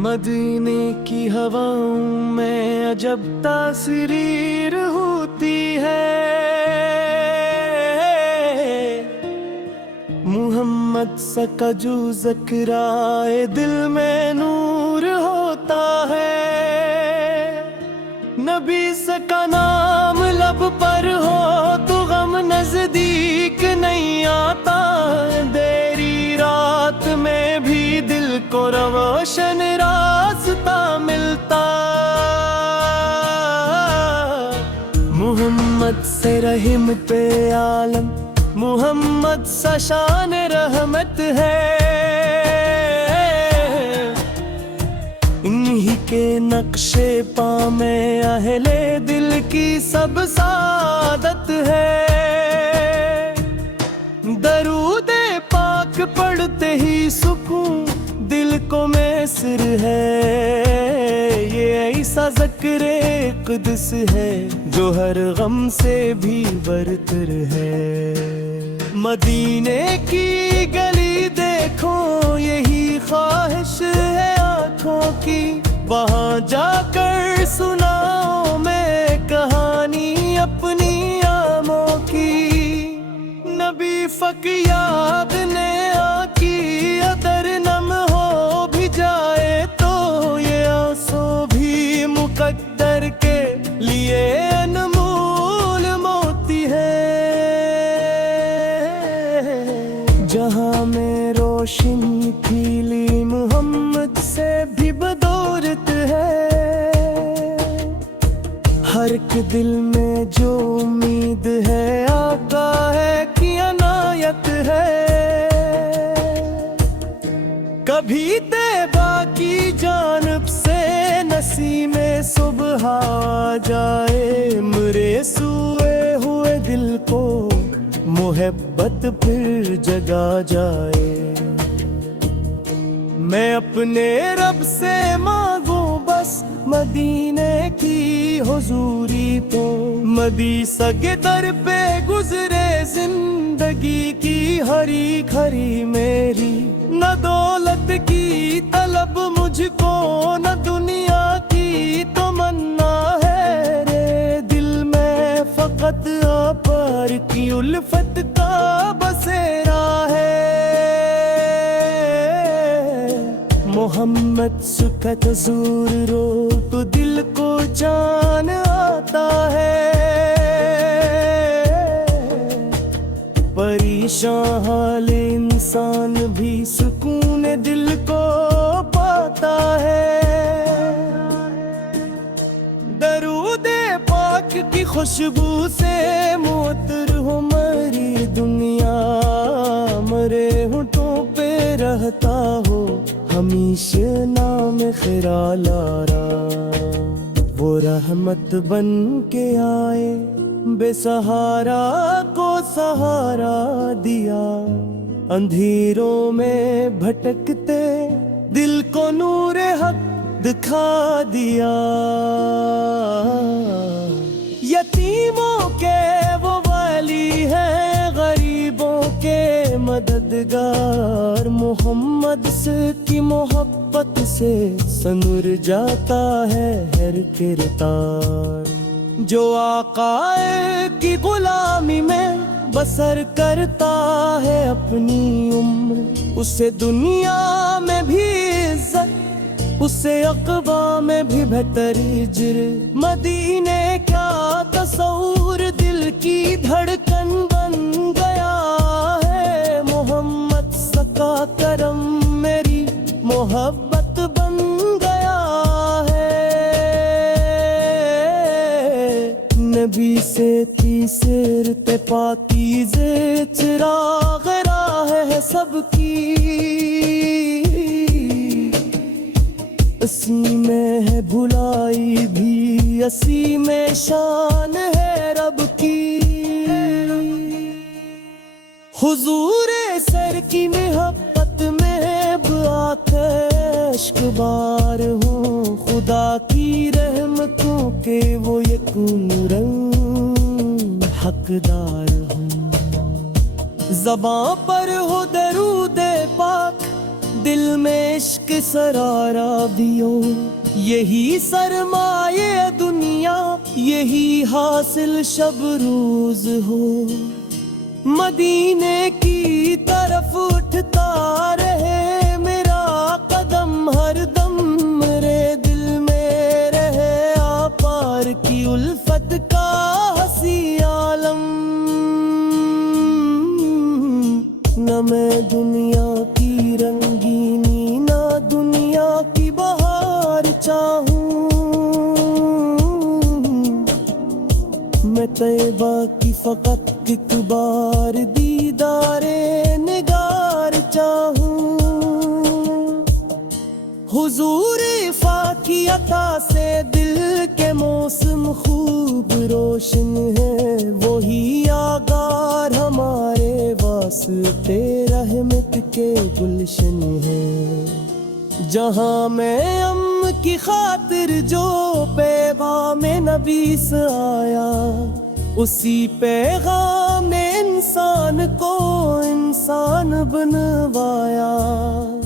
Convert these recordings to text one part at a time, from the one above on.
मदीने की हवाओं में अजब तासीर होती है। मुहम्मद सा का जो ज़िक्राए दिल में नूर होता है। नबी सा का नाम लब पर हो तो गम नजदीक नहीं आता। देरी रात में भी दिल को रोशन रास्ता मिलता। मुहम्मद से रहीम पे आलम, मुहम्मद सा शान रहमत है। इन्हीं के नक्शे पा में अहले दिल की सब सादत है। दरूदे पाक पढ़ते ही सुकून दिल को मैसर है। ये ऐसा ज़िक्र क़ुद्स है जो हर गम से भी बरतर है। मदीने की गली देखो यही ख्वाहिश है आँखों की। वहाँ जाकर सुनाओ मैं कहानी अपनी आमों की। नबी फक याद ने आकी अदर नम हो भी जाए तो ये आंसू भी मुकद्दर के लिए अनमोल मोती है। जहाँ में रोशनी खिली मुहम्मद से भी बदौलत है। हर एक दिल में जो उम्मीद है आका है कि अनायत है। कभी तैबा की जानब से नसीमे सुबह आ जाए। मेरे सोए हुए दिल को मोहब्बत फिर जगा जाए। मैं अपने रब से मांगू बस मदीने की हुजूरी तो। मदी सगे दर पे गुजरे जिंदगी की हरी खरी मेरी। न दौलत की तलब मुझको न दुनिया की तमन्ना है। रे दिल में फकत आप की उल्फत का बसेरा है। मोहम्मद सुखत ज़ूर रो तो दिल को जान आता है। परेशान हाल इंसान भी सुकून दिल को पाता है। दरूदे पाक की खुशबू से मुअत्तर हो मरी दुनिया। मरे होठों पे रहता हो हमेशा नाम ख़िराल आरा। वो रहमत बन के आए बेसहारा को सहारा दिया। अंधेरों में भटकते दिल को नूरे हक दिखा दिया। यतीमों के वो वाली है गरीबों के मददगार। मोहम्मद से की मोहब्बत से सनुर जाता है हर किरदार। जो आकाए की गुलामी में बसर करता है अपनी उम्र। उसे दुनिया में भी इज्जत उसे अक़बा में भी बेहतर इज्र। मदीने क्या तस्वूर दिल की धड़कन बन गया है। मोहम्मद सका करम मेरी मोहब्बत बन गया है। नबी से तीसर ते पाकीज़े चिराग राह है सबकी। असी में है भुलाई भी असी में शान है रब की। हुजूरे सर की मोहब्बत में आकश्क बार हूँ। खुदा की रहमतों के वो यकून रंग हकदार हूँ। ज़बां पर हो दरूद पाक دل میں عشق سرارا بھی ہو، یہی سرمایہ دنیا، یہی حاصل شب روز ہو، مدینے کی طرف اٹھتا رہے میرا قدم ہر دم، میرے دل میں رہے آپار کی الفت کا ہنسی عالم، نہ میں دنیا کی رنگینی نہ دنیا کی بہار چاہوں، میں طیبہ کی فقط ایک بار دیدار نگار چاہوں، حضور فاکی عطا سے دل کے موسم خوب روشن ہے، وہی آگار ہمارے واسطے رحمت کے گلشن ہے، جہاں میں کی خاطر جو پیغام نبی سے آیا، اسی پیغام نے انسان کو انسان بنوایا،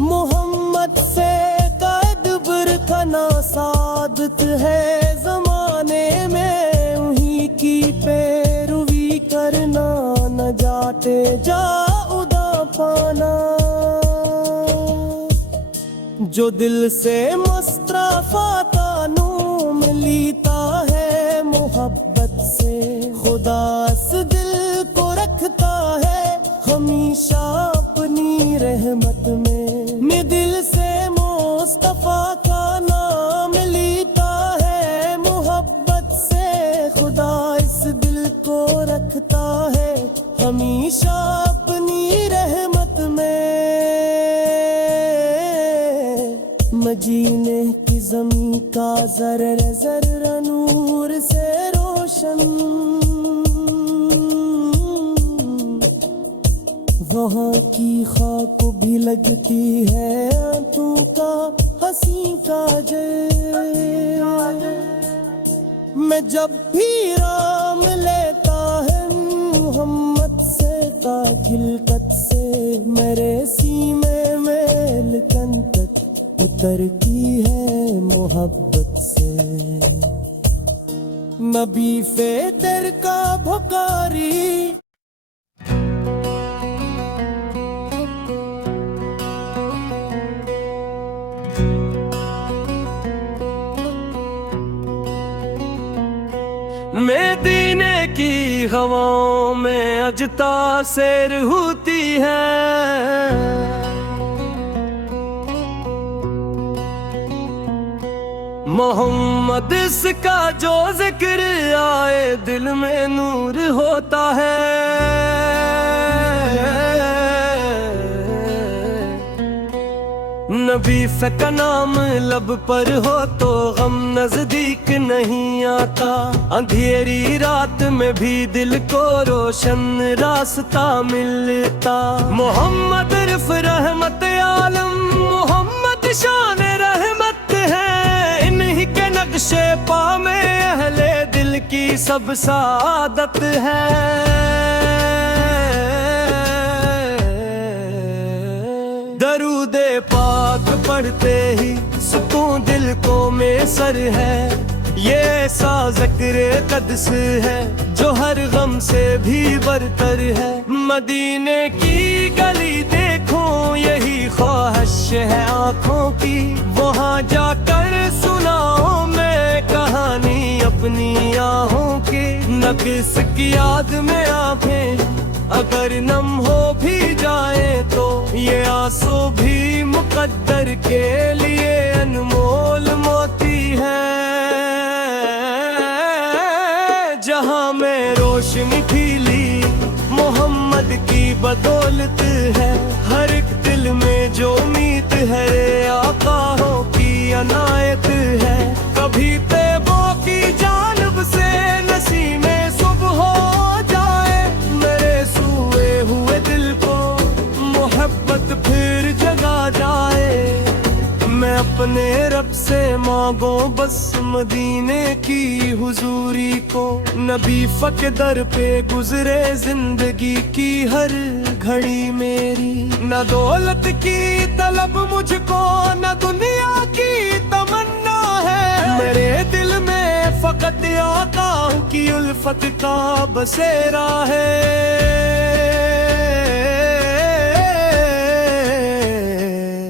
محمد سے قدبر کنا سعادت ہے زمانے میں، انہی کی پیروی کرنا نجات جا ادا پانا، جو دل سے مصطفیٰ نوم لیتا ہے محبت سے، خدا اس دل کو رکھتا ہے ہمیشہ اپنی رحمت میں دل سے مصطفیٰ کا نام لیتا ہے محبت سے، خدا اس دل کو رکھتا ہے ہمیشہ اپنی رحمت میں، مجینے کی زمین کا ذرہ ذرہ نور سے روشن، وہاں کی خاک بھی لگتی ہے آنکھوں کا حسین کاجل، میں جب بھی رام لیتا ہے محمد سے کا خلقت سے، میرے سینے میں لکن تک اترتی ہے محبت سے، نبی فیتر کا بھکاری مدینے کی ہواؤں میں اجتا سیر ہوتی ہے، محمد اس کا جو ذکر آئے دل میں نور ہوتا ہے، نبی کا نام لب پر ہو تو غم نزدیک نہیں آتا، اندھیری رات میں بھی دل کو روشن راستہ ملتا، محمد عرف رحمت عالم، محمد شان رحمت ہے، انہی کے نقش پا میں اہل دل کی سب سعادت ہے، درود پاک پڑھتے ہی سکون دل کو میسر ہے، یہ ایسا ذکر قدس ہے جو ہر غم سے بھی برتر ہے، مدینے کی گلی دیکھو یہی خواہش ہے آنکھوں کی، وہاں جا کر سناؤں میں کہانی اپنی آہوں کی، نہ کس کی یاد میں آنکھیں اگر نم ہو بھی جائے تو یہ آنسو بھی مقدر کے لیے انمول موتی ہے، جہاں میں روشنی پھیلی محمد کی بدولت ہے، ہر ایک دل میں جو امید ہے آقا ہو کی عنایت ہے، کبھی طیبوں کی جانب سے نسیم صبح ہو جائے، میرے سوئے ہوئے دل کو محبت پھر جگا جائے، میں اپنے رب سے مانگوں بس मदीने की हुजूरी को। नबी के दर पे गुजरे जिंदगी की हर घड़ी मेरी। न दौलत की तलब मुझको, न दुनिया की तमन्ना है। मेरे दिल में फकत आका की उल्फत का बसेरा है।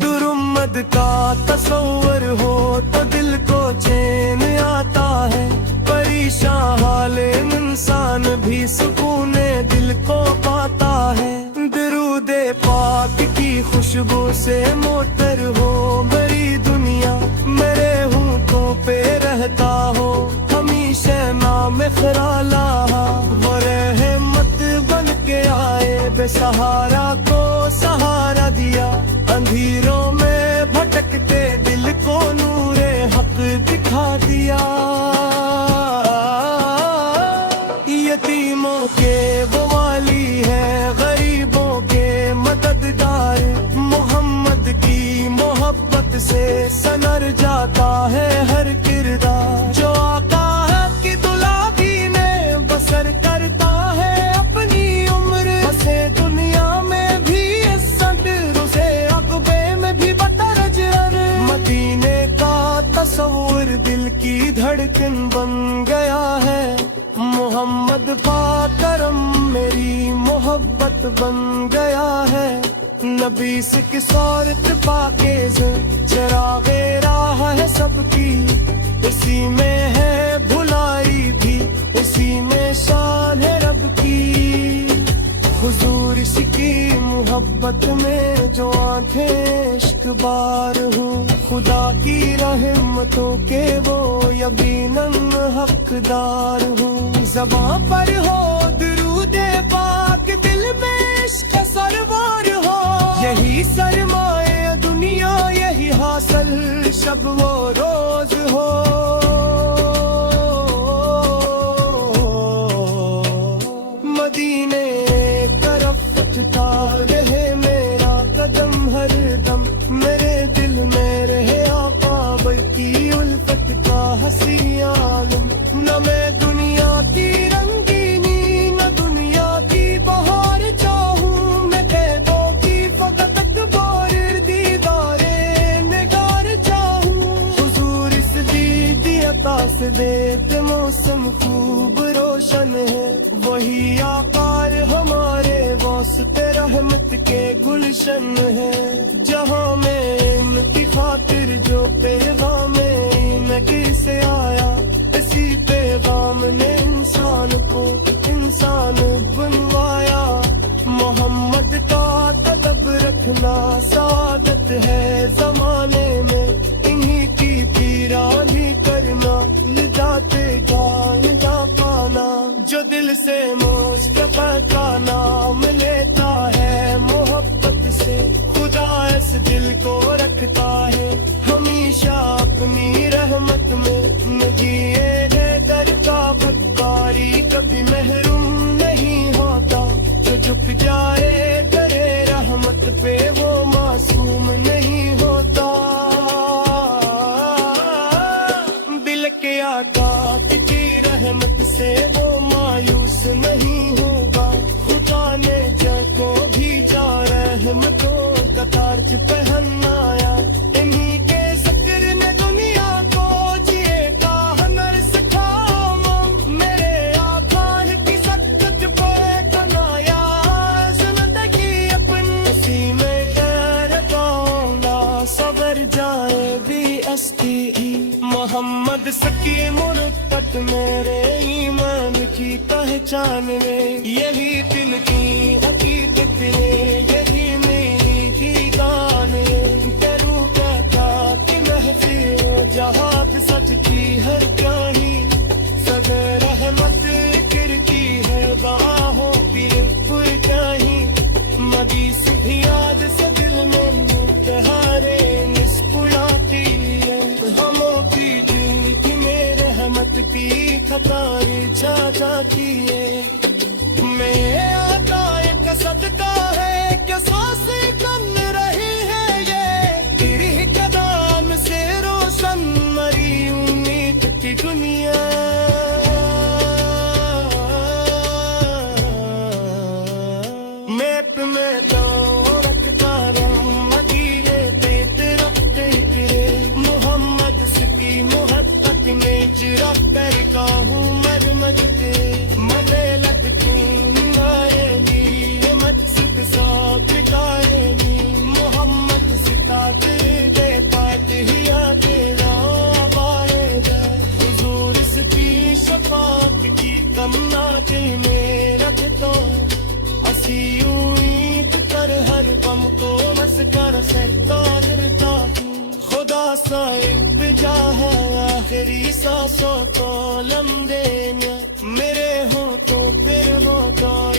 दुरुम्मद का तस्वर हो तो दिल को चैन आता है। परेशान हाल इंसान भी सुकून दिल को पाता है। दरूदे पाक की खुशबू से मोटर हो मेरी दुनिया। मेरे होंठों पे रहता हो हमेशा नाम खराला। वो रहमत बन के आए बेसहारा को सहारा दिया। अंधेरों में भटकते दिल को नूरे हक दिखा दिया। यतीमों के वो वाली है, गरीबों के मददगार। मोहम्मद की मोहब्बत से सनर जाता है हर किरदार। जो आका की दुलारी ने बसर करता है अपनी उम्र। बसे दुनिया में भी इज्जत, रुसे अक़बे में भी बतरज। मदीने का तस्वुर दिल की धड़कन बन गया है। मोहम्मद पाकरम मेरी मोहब्बत बन गया है। नबी से किसौरत पाकेज़ चरागे राह है सबकी। इसी में है भुलाई भी, इसी में शान है रब की। हुजूर की मोहब्बत में जो आंखें इश्क बार हूँ। खुदा की रहमतों के वो यकीनन हकदार हूँ। ज़बां पर हो दुरूदे पाक, दिल में इश्क सरवार हो। यही सरमाए दुनिया, यही हासिल शब वो रोज हो। मदीने तरफ उठता रहे मेरा कदम हर दम। मेरे दिल में रहे आका बल्कि उल्फत का हसी आलम। न मैं दुनिया की रंगीनी, न दुनिया की बहार चाहूं। मैं कैदों की फकत अकबार, दीदारे निगार चाहूं। हुजूर इस दीदी अता से देते मौसम खूब रोशन है। वही आकार हमारे वास्ते रहमत के गुलशन है। जहां में इनकी खातिर जो पैगाम इनकी से आया। इसी पैगाम ने इंसान को इंसान बनवाया। मोहम्मद का तदब रखना सादत है जमाने में। इन्हीं की पीरानी करना निजाते गान जा पाना। जो दिल से मुस्तफा का नाम लेता है मोहब्बत से। खुदा इस दिल को रखता है हमेशा अपनी रहमत में। नजिए दर का भटकारी कभी महरूम नहीं होता। जो झुक जाए करे रहमत पे वो मासूम नहीं होता। दिल के आका की रहमत से वो मायूस नहीं होगा। खुदा ने को भी जा रहमतों का ताज पहनाया। इन्हीं के ज़िक्र ने दुनिया को जिए का हुनर सिखाया। मेरे आका की सख्त पे बनाया जिंदगी अपनी। इसी में कर पाऊंगा सबर जाए भी अस्ती। मोहम्मद सकी मुरब्बत मेरे ईमान की पहचान में। यही दिल की हकीकत है, यही मेरी की गान है। करूँ क्या कि महफिल जहाँ पे सच की हर कहानी। सदर रहमत गिरती है बाहों फिर कहीं। मदी से याद से दिल में मुतहारे मुस्कुराती है। हमों की दिल की मेरे रहमत की खतारी छा जाती है। मैं आता एक सदका है कि सांसें कन रही है ये। तेरी कदम से रोशन मरी उम्मीद دل میں رکھ تو اسی امید کر ہر غم کو مسکر سکتا ڈرتا خدا سا التجا ہے آخری سانسوں کو لم دینا میرے ہوں تو پھر وہ دور